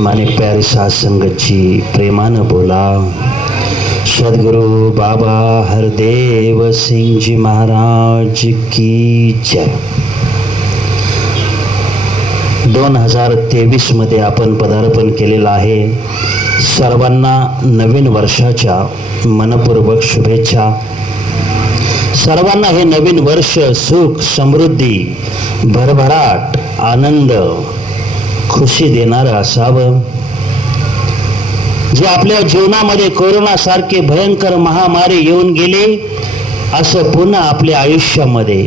माने प्यारे साथ संगत जी प्रेमानं बोला. सद्गुरु बाबा हरदेव सिंह जी महाराज की जय. 2023 मध्ये आपण पदार्पण केलेलं आहे. सर्वांना नवीन वर्षाच्या मनपूर्वक शुभेच्छा. सर्वांना हे नवीन वर्ष सुख समृद्धी भरभराट आनंद खुशी देणारं असावं. जे आपल्या जीवनामध्ये कोरोनासारखे भयंकर महामारी येऊन गेले असं पुन्हा आपल्या आयुष्यामध्ये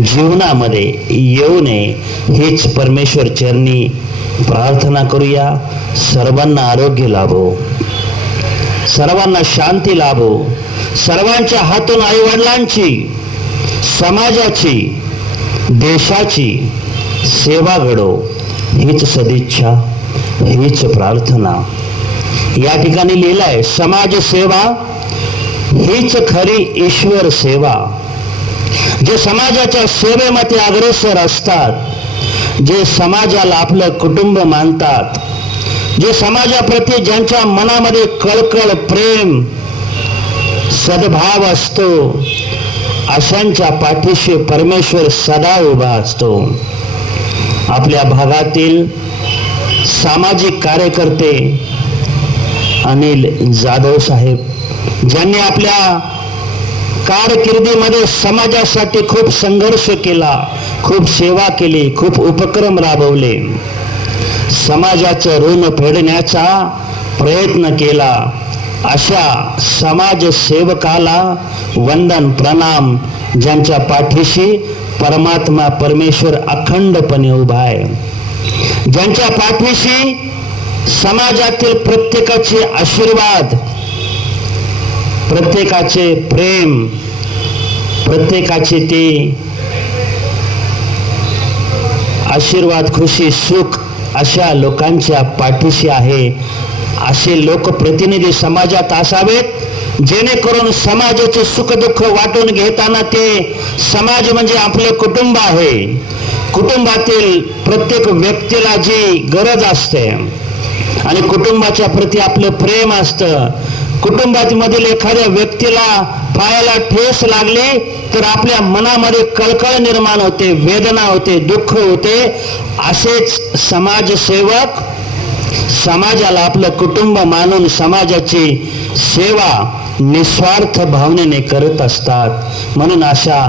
जीवनामध्ये येऊ नये हीच परमेश्वर चरणी प्रार्थना करूया. सर्वांना आरोग्य लाभो, सर्वांना शांती लाभो, सर्वांच्या हातून आईवडिलांची समाजाची देशाची सेवा घडो हीच सदिच्छा हीच प्रार्थना. या ठिकाणी लिहिलंय समाज सेवा हीच खरी ईश्वर सेवा. जे समाजाच्या सेवेमध्ये अग्रेसर असतात, जे समाजाला आपलं कुटुंब मानतात, जे समाजाप्रती ज्यांच्या मनामध्ये कळकळ प्रेम सद्भाव असतो अशांच्या पाठीशी परमेश्वर सदा उभा असतो. आपल्या भागातील सामाजिक कार्यकर्ते अनिल जाधव साहेब ज्यांनी आपल्या कारकिर्दीमध्ये समाजासाठी खूप संघर्ष केला, खूप सेवा केली, खूप उपक्रम राबवले, समाजाचं ऋण फेडण्याचा प्रयत्न केला. अशा समाजसेवकाला वंदन प्रणाम, ज्यांच्या पाठीशी परमात्मा परमेश्वर अखंडपणे उभा आहे, ज्यांच्या पाठीशी समाजातील प्रत्येकाचे आशीर्वाद, प्रत्येकाचे प्रेम, प्रत्येकाचे ते आशीर्वाद खुशी सुख अशा लोकांच्या पाठीशी आहे. असे लोकप्रतिनिधी समाजात असावेत जेणेकरून समाजाचे सुखदुःख वाटून घेताना ते समाज म्हणजे आपले कुटुंब आहे. कुटुंबातील प्रत्येक व्यक्तीला जी गरज असते आणि कुटुंबाच्या प्रती आपलं प्रेम असतं, कुटुंबामधील एखाद्या व्यक्तीला पायाला ठेस लागली तर आपल्या मनामध्ये कळकळ निर्माण होते, वेदना होते, दुःख होते. असेच समाजसेवक समाजाला आपलं कुटुंब मानून समाजाची सेवा निस्वार्थ भावनेने करत असतात. म्हणून अशा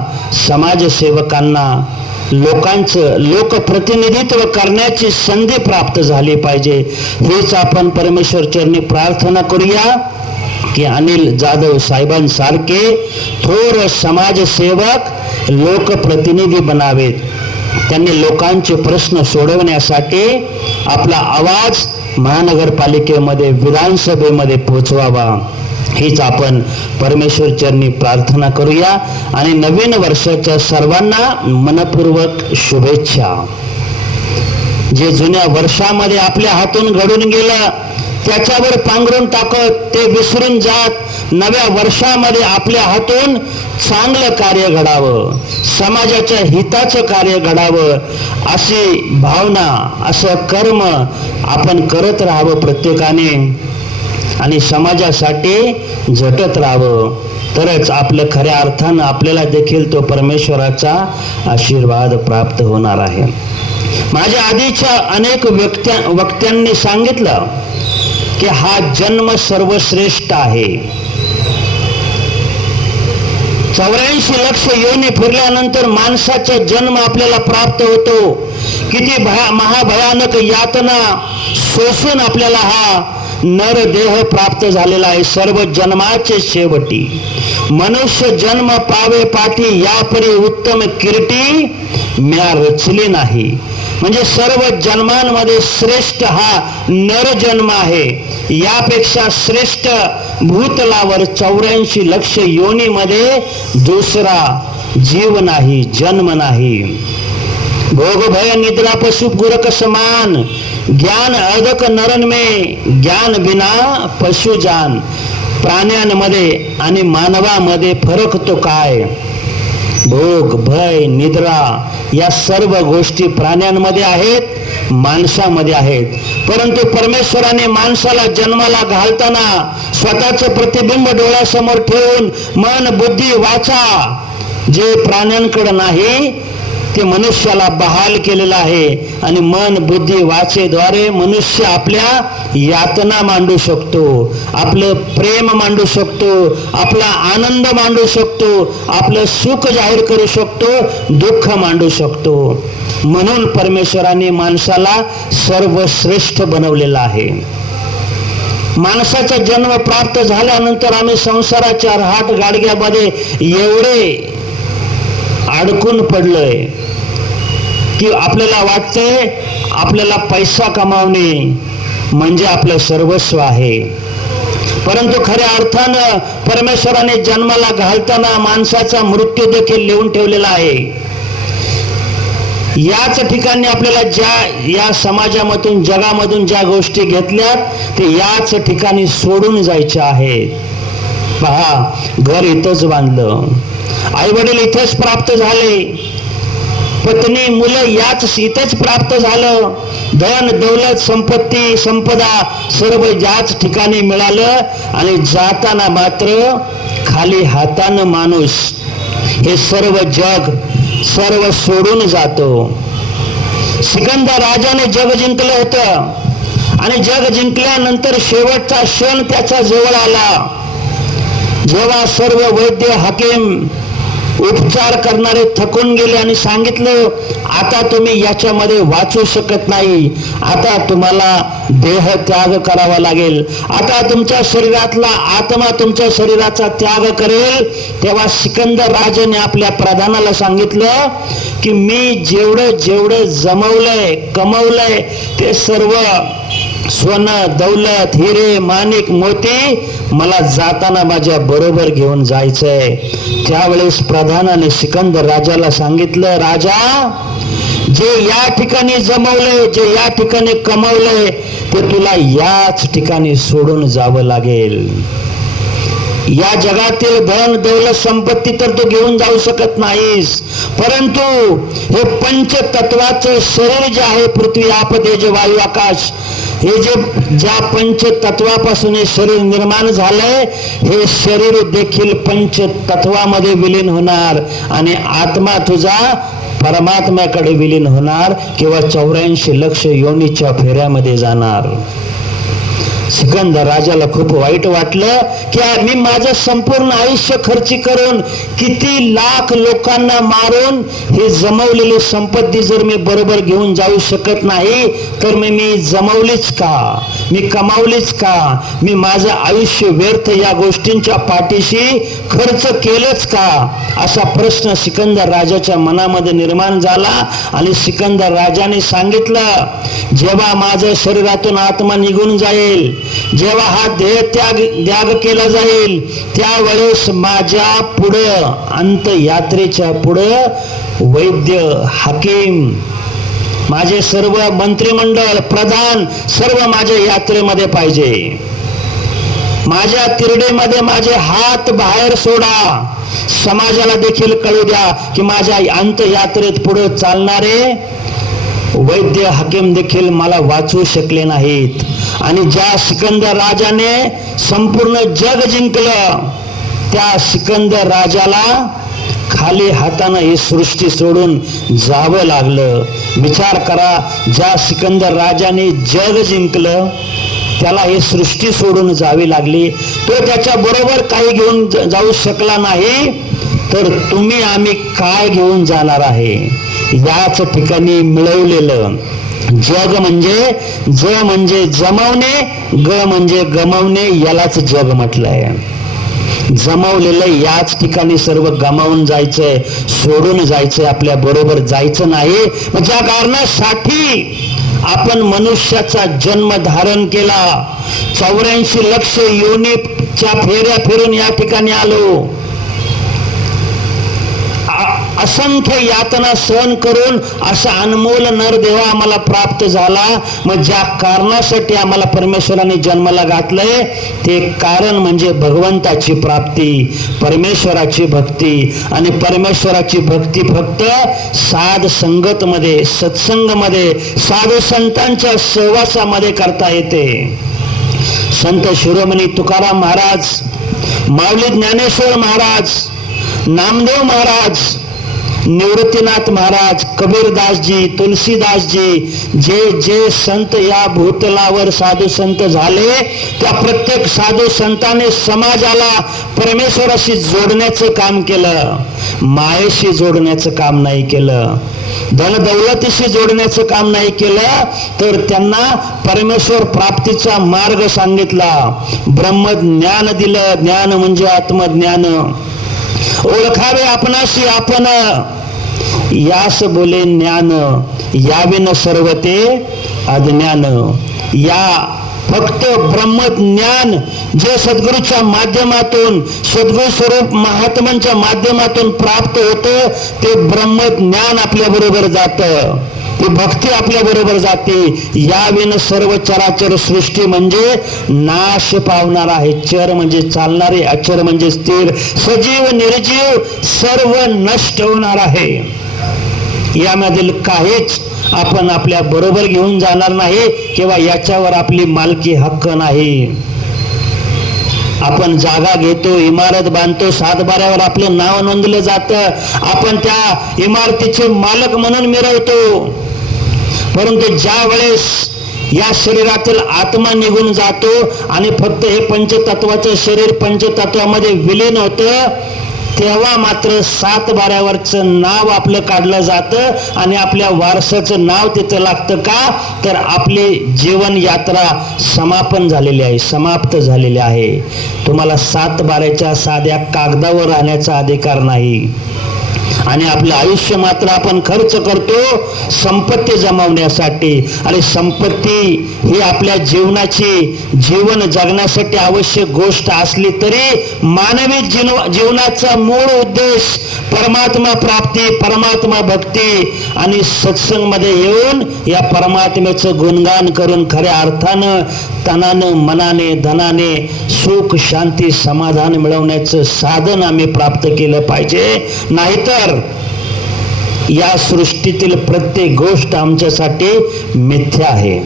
समाजसेवकांना लोकांचं लोकप्रतिनिधित्व करण्याची संधी प्राप्त झाली पाहिजे. हेच आपण परमेश्वर चरणी प्रार्थना करूया की अनिल जाधव साहेबांसारखे थोर समाजसेवक लोकप्रतिनिधी बनावेत. त्यांनी लोकांचे प्रश्न सोडवण्यासाठी आपला आवाज महानगरपालिकेमध्ये विधानसभेमध्ये पोहोचवावा. हीच आपण परमेश्वर चरणी प्रार्थना करूया. आणि नवीन वर्षाच्या सर्वांना मनपूर्वक शुभेच्छा. जे जुन्या वर्षामध्ये आपल्या हातून घडून गेलं त्याच्यावर पांघरून टाकत ते विसरून जात नव्या वर्षामध्ये आपल्या हातून चांगलं कार्य घडावं, समाजाच्या हिताचं कार्य घडावं अशी भावना असं कर्म आपण करत राहावं प्रत्येकाने आणि समाजासाठी झटत राहावं. तरच आपलं खऱ्या अर्थानं आपल्याला देखील तो परमेश्वराचा आशीर्वाद प्राप्त होणार आहे. माझ्या आधीच्या अनेक वक्त्यांनी सांगितलं की हा जन्म सर्वश्रेष्ठ आहे. 84 लक्ष योनी फिरल्यानंतर माणसाचा जन्म आपल्याला प्राप्त होतो. किती महाभयानक यातना सोसून आपल्याला हा नर देह प्राप्त झालेला आहे. सर्व जन्माचे शेवटी मनुष्य जन्म पावे पाठी यापरी उत्तम कीर्ती म्या रचली नाही. म्हणजे सर्व जन्मांमध्ये श्रेष्ठ हा नर जन्म आहे. यापेक्षा श्रेष्ठ भूतलावर 84 लक्ष योनीमध्ये दुसरा जीव नाही, जन्म नाही. भोग भय निद्रा पशु गुरक समान, ज्ञान अदक नरन में ज्ञान बिना पशु जान. प्राण्यांमध्ये आणि मानवामध्ये फरक तो काय? भोग, भय, निद्रा या सर्व गोष्टी प्राण्यांमध्ये आहेत, माणसामध्ये आहेत. परंतु परमेश्वराने माणसाला जन्माला घालताना स्वतःचं प्रतिबिंब डोळ्यासमोर ठेवून मन, बुद्धी, वाचा जे प्राण्यांकडे नाही ते मनुष्याला बहाल केलेलं आहे. आणि मन, बुद्धी, वाचेद्वारे मनुष्य आपल्या यातना मांडू शकतो, आपलं प्रेम मांडू शकतो, आपला आनंद मांडू शकतो, आपलं सुख जाहीर करू शकतो, दुःख मांडू शकतो. म्हणून परमेश्वराने माणसाला सर्वश्रेष्ठ बनवलेलं आहे. माणसाचा जन्म प्राप्त झाल्यानंतर आम्ही संसाराच्या रहाट गाडग्यामध्ये एवढे अडकून पडलोय की आपल्याला वाटतंय आपल्याला पैसा कमावणे म्हणजे आपलं सर्वस्व आहे. परंतु खऱ्या अर्थानं परमेश्वराने जन्माला घालताना माणसाचा मृत्यू देखील लिहून ठेवलेला आहे. याच ठिकाणी आपल्याला या समाजामधून, जगामधून ज्या गोष्टी घेतल्यात ते याच ठिकाणी सोडून जायच्या आहेत. पहा, घर इथंच बांधलं, आई वडील इथेच प्राप्त झाले, पत्नी, मुलं याच इथेच प्राप्त झालं, धन, दौलत, संपत्ती, संपदा सर्व याच ठिकाणी मिळालं. आणि जाताना मात्र खाली हातानं माणूस हे सर्व जग सर्व सोडून जातो. सिकंदर राजाने जग जिंकलं होतं आणि जग जिंकल्यानंतर शेवटचा क्षण त्याच्या जवळ आला, जेव्हा सर्व वैद्य, हाकीम, उपचार करणारे थकून गेले आणि सांगितलं, आता तुम्ही याच्यामध्ये वाचू शकत नाही, आता तुम्हाला देह त्याग करावा लागेल, आता तुमच्या शरीरातला आत्मा तुमच्या शरीराचा त्याग करेल. तेव्हा सिकंदर राजाने आपल्या प्रधानाला सांगितलं की मी जेवढं जेवढं जमवलंय, कमवलंय ते सर्व सोनं, दौलत, हिरे, माणिक, मोती मला जाताना माझ्या बरोबर घेऊन जायचंय. त्यावेळेस प्रधानाने सिकंदर राजाला सांगितलं, राजा, जे या ठिकाणी जमवलंय, जे या ठिकाणी कमवलंय ते तुला याच ठिकाणी सोडून जावं लागेल. या जगातील धन, दौलत, संपत्ती तर तू घेऊन जाऊ शकत नाहीस, परंतु हे पंचतत्वाचं शरीर जे आहे, पृथ्वी, आप, तेज, वायू, आकाश, हे जे ज्या पंचतत्वापासून हे शरीर निर्माण झालंय, हे शरीर देखील पंचतत्वामध्ये विलीन होणार आणि आत्मा तुझा परमात्म्याकडे विलीन होणार किंवा 84 लक्ष योनीच्या फेऱ्यामध्ये जाणार. सिकंदर राजाला खूप वाईट वाटलं की मी माझं संपूर्ण आयुष्य खर्ची करून, किती लाख लोकांना मारून हे जमवलेली संपत्ती जर मी बरोबर घेऊन जाऊ शकत नाही तर मी जमवलीच का, मी कमावलीच का, मी माझं आयुष्य व्यर्थ या गोष्टींच्या पाठीशी खर्च केलंच का, असा प्रश्न सिकंदर राजाच्या मनामध्ये निर्माण झाला. आणि सिकंदर राजाने सांगितलं, जेव्हा माझ्या शरीरातून आत्मा निघून जाईल, जेव्हा हा देह त्याग केला जाईल, त्यावेळेस माझ्या पुढं, अंत यात्रेच्या पुढं वैद्य, हाकीम, माझे सर्व मंत्रिमंडळ, प्रधान सर्व माझ्या यात्रेमध्ये पाहिजे. माझ्या तिरडेमध्ये माझे हात बाहेर सोडा, समाजाला देखील कळू द्या की माझ्या अंत यात्रेत पुढे चालणारे वैद्य, हाकीम देखील मला वाचवू शकले नाहीत. आणि ज्या सिकंदर राजाने संपूर्ण जग जिंकलं, त्या सिकंदर राजाला खाली हातानं ही सृष्टी सोडून जावं लागलं. विचार करा, ज्या सिकंदर राजाने जग जिंकलं त्याला ही सृष्टी सोडून जावी लागली. तो त्याच्या बरोबर काही घेऊन जाऊ शकला नाही, तर तुम्ही आम्ही काय घेऊन जाणार आहे? याच ठिकाणी मिळवलेलं जग म्हणजे, ज म्हणजे जमवणे, ग म्हणजे गमवणे, यालाच जग म्हटलंय. जमवलेलं याच ठिकाणी सर्व गमावून जायचंय, सोडून जायचंय, आपल्या बरोबर जायचं नाही. ज्या कारणासाठी आपण मनुष्याचा जन्म धारण केला, 84 लक्ष योनीच्या फेऱ्या फिरून या ठिकाणी आलो, असंख्य यातना सहन करून असा अनमोल नरदेवा आम्हाला प्राप्त झाला. मग ज्या कारणासाठी आम्हाला परमेश्वराने जन्माला घातलंय ते कारण म्हणजे भगवंताची प्राप्ती, परमेश्वराची भक्ती. आणि परमेश्वराची भक्ती फक्त साध संगत मध्ये, सत्संग मध्ये, साधू संतांच्या सहवासामध्ये करता येते. संत शिरोमणी तुकाराम महाराज, माऊली ज्ञानेश्वर महाराज, नामदेव महाराज, निवृत्तीनाथ महाराज, कबीरदासजी, तुलसीदासजी, जे जे संत या भूतलावर साधू संत झाले त्या प्रत्येक साधू संतांनी समाजाला परमेश्वराशी जोडण्याचं काम केलं. मायेशी जोडण्याचं काम नाही केलं, धनदौलतीशी जोडण्याचं काम नाही केलं, तर त्यांना परमेश्वर प्राप्तीचा मार्ग सांगितला. ब्रह्मज्ञान दिलं. ज्ञान म्हणजे आत्मज्ञान. ओळखावे आपणाशी आपण, यास बोले ज्ञान, याविन सर्व ते अज्ञान. या फक्त ब्रह्मज्ञान जे सद्गुरूच्या माध्यमातून, सद्गुरू स्वरूप महात्म्यांच्या माध्यमातून प्राप्त होतं ते ब्रह्मज्ञान आपल्या बरोबर जातं, ती भक्ती आपल्या बरोबर जाते. याविन सर्व चराचर सृष्टी म्हणजे नाश पावणार आहे. चर म्हणजे चालणारे, अचर म्हणजे स्थिर, सजीव निर्जीव सर्व नष्ट होणार आहे. यामधील काहीच आपण आपल्या बरोबर घेऊन जाणार नाही किंवा याच्यावर आपली मालकी हक्क नाही. आपण जागा घेतो, इमारत बांधतो, सातबाऱ्यावर आपलं नाव नोंदलं जातं, आपण त्या इमारतीचे मालक म्हणून मिरवतो. परंतु ज्या वेळेस या शरीरातील आत्मा निघून जातो आणि फक्त हे पंचतत्वाचं शरीर पंचतत्वामध्ये विलीन होतं, तेव्हा मात्र सातबाऱ्यावरचं नाव आपलं काढलं जातं आणि आपल्या वारसाचं नाव तिथं लागतं. का तर आपली जीवन यात्रा समापन झालेली आहे, समाप्त झालेली आहे. तुम्हाला सातबाऱ्याच्या साध्या कागदावर राहण्याचा अधिकार नाही. आणि आपलं आयुष्य मात्र आपण खर्च करतो संपत्ती जमवण्यासाठी. आणि संपत्ती ही आपल्या जीवनाची, जीवन जगण्यासाठी आवश्यक गोष्ट असली तरी मानवी जीवनाचा मूळ उद्देश परमात्मा प्राप्ती, परमात्मा भक्ती आणि सत्संग मध्ये येऊन या परमात्म्याचं गुणगान करून खऱ्या अर्थानं तनानं, मनाने, धनाने सुख, शांती, समाधान मिळवण्याचं साधन आम्ही प्राप्त केलं पाहिजे. नाहीतर या सृष्टीतील प्रत्येक गोष्ट आमच्यासाठी मिथ्या आहे.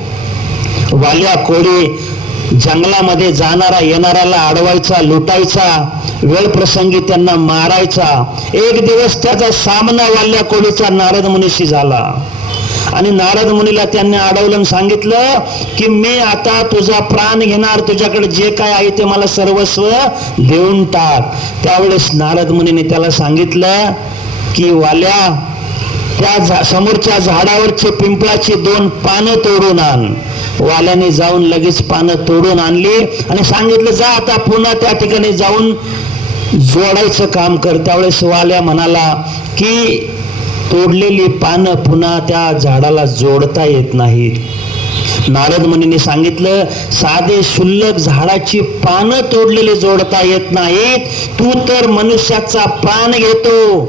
वाल्या कोळी जंगलामध्ये जाणारा येणाऱ्याला अडवायचा, लुटायचा, वेळ प्रसंगी त्यांना मारायचा. एक दिवस त्याचा सामना वाल्या कोळीचा नारद मुनीशी झाला आणि नारद मुनीला त्यांनी अडवलं, सांगितलं की मी आता तुझा प्राण घेणार, तुझ्याकडे जे काय आहे ते मला सर्वस्व देऊन टाक. त्यावेळेस नारद मुनीने त्याला सांगितलं की वाल्या, त्या समोरच्या झाडावरचे पिंपळाची 2 पानं तोडून आण. वाल्याने जाऊन लगेच पानं तोडून आणली आणि सांगितलं जा आता पुन्हा त्या ठिकाणी जाऊन जोडायचं काम कर. त्यावेळेस वाल्या म्हणाला की तोडलेली पानं पुन्हा त्या झाडाला जोडता येत नाहीत. नारद मुनीने सांगितलं साधे शुल्लक झाडाची पानं तोडलेली जोडता येत नाहीत, तू तर मनुष्याचा प्राण घेतो,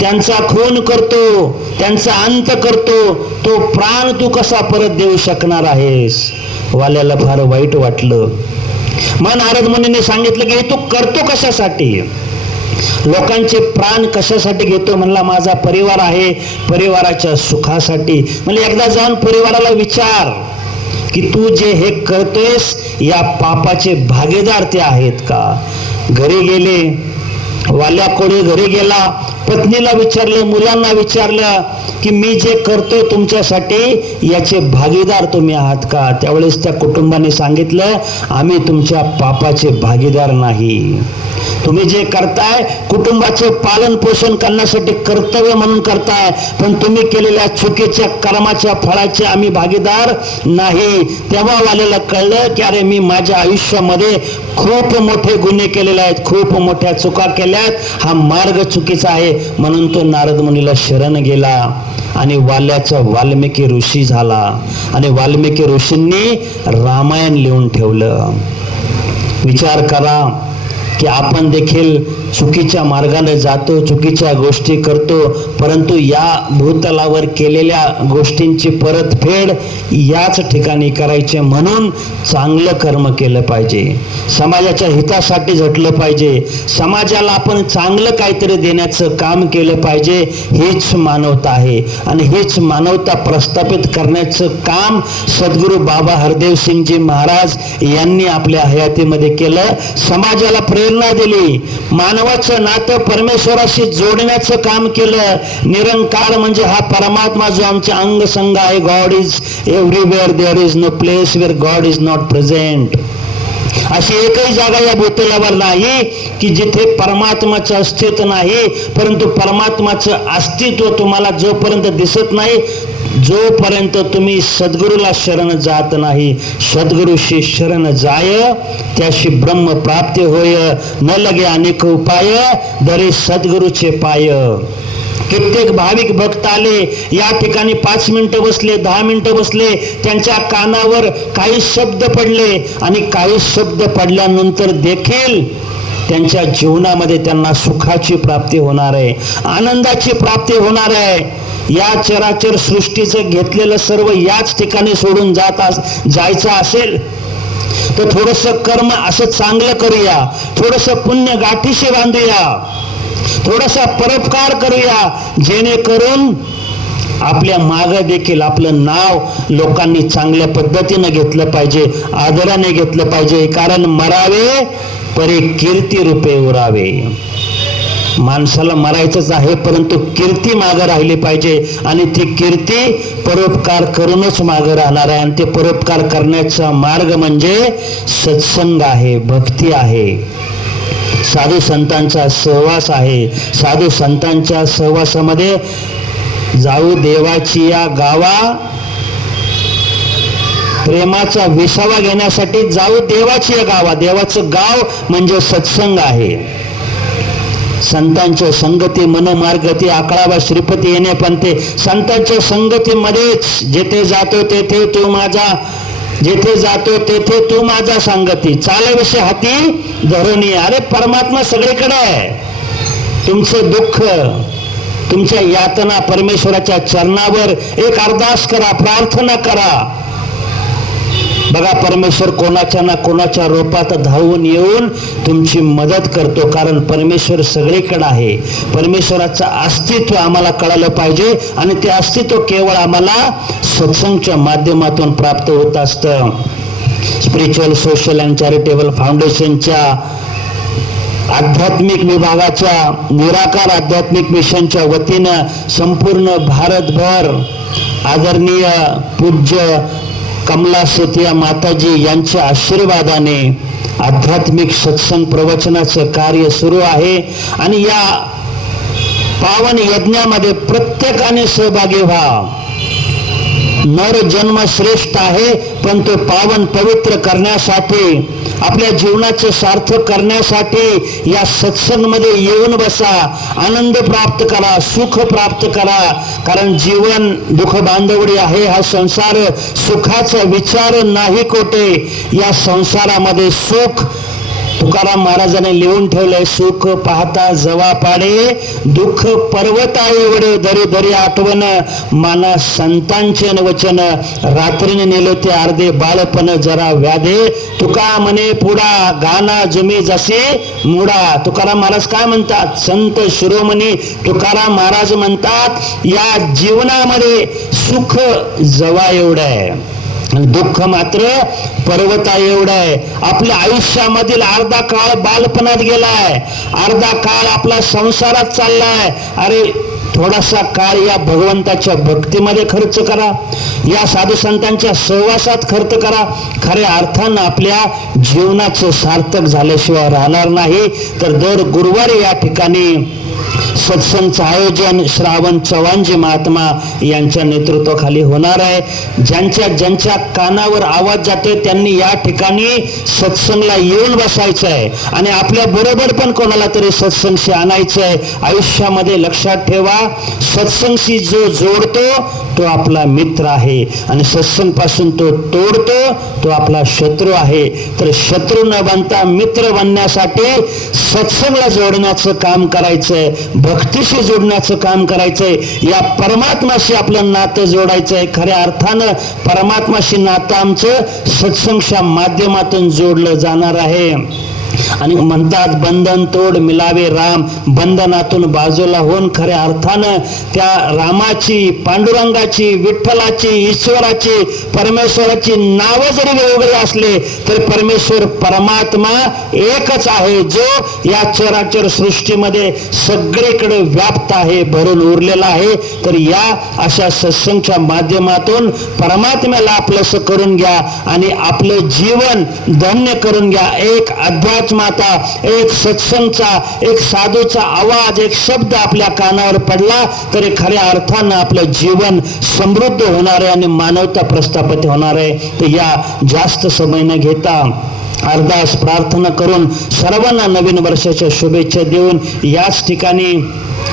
त्यांचा खून करतो, त्यांचा अंत करतो, तो प्राण तू कसा परत देऊ शकणार आहेस. वाल्याला फार वाईट वाटलं. मग नारद मुनीने सांगितलं की तू करतो कशासाठी, लोकांचे प्राण कशासाठी घेतो. म्हणला माझा परिवार आहे, परिवाराच्या सुखासाठी. म्हणजे एकदा जाऊन परिवाराला विचार की तू जे हे करतोयस या पापाचे भागीदार ते आहेत का. घरी गेले, वाल्या कोळी घरी गेला, पत्नीला विचारलं, मुलांना विचारलं की मी जे करतोय तुमच्यासाठी याचे भागीदार तुम्ही आहात का. त्यावेळेस त्या कुटुंबाने सांगितलं आम्ही तुमच्या पापाचे भागीदार नाही. तुम्ही जे करताय कुटुंबाचे पालन पोषण करण्यासाठी कर्तव्य म्हणून करताय, पण तुम्ही केलेल्या चुकीच्या कर्माच्या फळाचे आम्ही भागीदार नाही. तेव्हा वाल्याला कळलं की अरे मी माझ्या आयुष्यामध्ये खूप मोठे गुन्हे केलेले आहेत, खूप मोठ्या चुका केल्यात, हा मार्ग चुकीचा आहे. म्हणून तो नारद मुनीला शरण गेला आणि वाल्याचा वाल्मिकी ऋषी झाला. आणि वाल्मिकी ऋषींनी रामायण लिहून ठेवलं. विचार करा की आपण देखील चुकीच्या मार्गाने जातो, चुकीच्या गोष्टी करतो, परंतु या भूतलावर केलेल्या गोष्टींची परतफेड याच ठिकाणी करायचे. म्हणून चांगलं कर्म केलं पाहिजे, समाजाच्या हितासाठी झटलं पाहिजे, समाजाला आपण चांगलं काहीतरी देण्याचं काम केलं पाहिजे. हीच मानवता आहे आणि हीच मानवता प्रस्थापित करण्याचं काम सद्गुरू बाबा हरदेव सिंगजी महाराज यांनी आपल्या हयातीमध्ये केलं. समाजाला प्रेरणा दिली, मानवाचं नातं परमेश्वराशी जोडण्याचं काम केलं. निरंकार म्हणजे हा परमात्मा जो आमच्या अंग संग आहे. God is everywhere, there is no place where God is not present. अशी एकही जागा या भूतलावर नाही की जिथे परमात्माचं अस्तित्व नाही. परंतु परमात्माचं अस्तित्व तुम्हाला जोपर्यंत दिसत नाही, जोपर्यंत तुम्ही सद्गुरूला शरण जात नाही. सद्गुरूशी शरण जाय त्याशी ब्रह्म प्राप्ती होय. न लगे अनेक उपाय, दरे सद्गुरूचे पाय. कित्येक भाविक भक्त आले या ठिकाणी, 5 मिनिटं बसले, 10 मिनिटं बसले, त्यांच्या कानावर काही शब्द पडले आणि काही शब्द पडल्यानंतर देखील त्यांच्या जीवनामध्ये त्यांना सुखाची प्राप्ती होणार आहे, आनंदाची प्राप्ती होणार आहे. या चराचर सृष्टीचं घेतलेलं सर्व याच ठिकाणी सोडून जायचं असेल तर थोडंसं कर्म असं चांगलं करूया, थोडंसं पुण्य गाठीशी बांधूया, थोडासा परोपकार करूया, जेणेकरून आपल्या मागं देखील आपलं नाव लोकांनी चांगल्या पद्धतीनं घेतलं पाहिजे, आदराने घेतलं पाहिजे. कारण मरावे परे कीर्ती रूपे उरावे. माणसाला मरायचंच आहे, परंतु कीर्ती मागं राहिली पाहिजे आणि ती कीर्ती परोपकार करूनच मागं राहणार आहे. आणि ते परोपकार करण्याचा मार्ग म्हणजे सत्संग आहे, भक्ती आहे, साधू संतांचा सहवास आहे. साधू संतांच्या सहवासामध्ये जाऊ देवाची या गावा, प्रेमाचा विसावा घेण्यासाठी जाऊ देवाची या गावा. देवाचं गाव म्हणजे सत्संग आहे. संतांच्या संगती मनमार्गती आकळावा श्रीपती येणे पंथे. संतांच्या संगतीमध्येच जेथे जातो तेथे तू माझा, जेथे जातो तेथे तू माझा सांगती. चालविषय हाती धरुणी. अरे परमात्मा सगळीकडे आहे. तुमचं दुःख, तुमच्या यातना परमेश्वराच्या चरणावर एक अरदास करा, प्रार्थना करा. बघा, परमेश्वर कोणाच्या ना कोणाच्या रूपात धावून येऊन तुमची मदत करतो. कारण परमेश्वर सगळीकडे आहे. परमेश्वराचं अस्तित्व आम्हाला कळालं पाहिजे आणि ते अस्तित्व केवळ आम्हाला सत्संगच्या माध्यमातून प्राप्त होत असतं. स्पिरिच्युअल सोशल अँड चॅरिटेबल फाउंडेशनच्या आध्यात्मिक विभागाच्या निराकार आध्यात्मिक मिशनच्या वतीनं संपूर्ण भारतभर आदरणीय पूज्य कमला सेतिया माताजी यांच्या आशीर्वादाने आध्यात्मिक सत्संग प्रवचनाचं कार्य सुरू आहे. आणि या पावन यज्ञामध्ये प्रत्येकाने सहभागी व्हा. नर जन्म श्रेष्ठ आहे, पण तो पावन पवित्र करण्यासाठी, आपल्या जीवनाचं सार्थक करण्यासाठी या सत्संगमध्ये येऊन बसा. आनंद प्राप्त करा, सुख प्राप्त करा. कारण जीवन दुःख बांधवडी आहे. हा संसार सुखाचा विचार नाही कोठे. या संसारामध्ये सुख तुकाराम महाराजांनी लिहून ठेवलंय. सुख पाहता जवा पाडे, दुःख पर्वता एवढे, दरी दरी आठवण माना संतांचे वचन. रात्रीने नेलो ते अर्धे बाळपण जरा व्याधे, तुका म्हणे पुढा गाना जमी जसे मुडा. तुकाराम महाराज काय म्हणतात? संत शिरोमणी तुकाराम महाराज म्हणतात, या जीवनामध्ये सुख जवा एवढं आहे, दुःख मात्र पर्वता एवढं आहे. आपल्या आयुष्यामधील अर्धा काळ बालपणात गेलाय, अर्धा काळ आपला संसारात चाललाय. अरे थोडासा काळ या भगवंताच्या भक्तीमध्ये खर्च करा, या साधू संतांच्या सहवासात खर्च करा. खऱ्या अर्थानं आपल्या जीवनाचं सार्थक झाल्याशिवाय राहणार नाही. तर दर गुरुवारी या ठिकाणी सत्संगचं आयोजन श्रावण चव्हाणजी महात्मा यांच्या नेतृत्वाखाली होणार आहे. ज्यांच्या कानावर आवाज जातोय त्यांनी या ठिकाणी सत्संगला येऊन बसायचं आहे आणि आपल्या बरोबर पण कोणाला तरी सत्संगशी आणायचं आहे. आयुष्यामध्ये लक्षात ठेवा, सत्संगशी जो जोडतो तो आपला मित्र आहे आणि सत्संग पासून तो तोडतो तो आपला शत्रू आहे. तर शत्रू न बनता मित्र बनण्यासाठी सत्संगला जोडण्याचं काम करायचंय, भक्तीशी जोडण्याचं काम करायचंय, या परमात्माशी आपलं नातं जोडायचंय. खऱ्या अर्थानं परमात्माशी नातं आमचं सत्संगच्या माध्यमातून जोडलं जाणार आहे. आणि म्हणतात बंधन तोड मिलावे राम, बंधनातून बाजूला होऊन खऱ्या अर्थानं त्या रामाची, पांडुरंगाची, विठ्ठलाची, ईश्वराची, परमेश्वराची नावं जरी वेगवेगळे असले तर परमेश्वर परमात्मा एकच आहे, जो या चराचर सृष्टीमध्ये सगळीकडे व्याप्त आहे, भरून उरलेला आहे. तर या अशा सत्संगच्या माध्यमातून परमात्म्याला आपलंसं करून घ्या आणि आपलं जीवन धन्य करून घ्या. एक अध्यात्माता, एक सत्संगचा, एक साधूचा आवाज, एक शब्द आपल्या कानावर पडला तरी खऱ्या अर्थानं आपलं जीवन समृद्ध होणार आहे आणि मानवता प्रस्थापित होणार आहे. तर या जास्त समय न घेता अरदास प्रार्थना करून सर्वांना नवीन वर्षाच्या शुभेच्छा देऊन याच ठिकाणी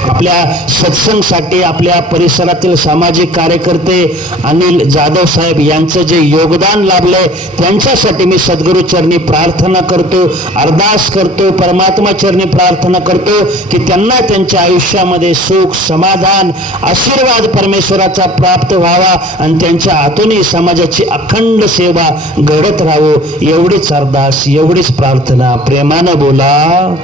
आपल्या सत्संगसाठी आपल्या परिसरातील सामाजिक कार्यकर्ते अनिल जाधव साहेब यांचं जे योगदान लाभलंय त्यांच्यासाठी मी सद्गुरू चरणी प्रार्थना करतो, अरदास करतो, परमात्मा चरणी प्रार्थना करतो की त्यांना त्यांच्या आयुष्यामध्ये सुख, समाधान, आशीर्वाद परमेश्वराचा प्राप्त व्हावा आणि त्यांच्या हातूनही समाजाची अखंड सेवा घडत राहावं. एवढीच अरदास, एवढीच प्रार्थना. प्रेमानं बोला.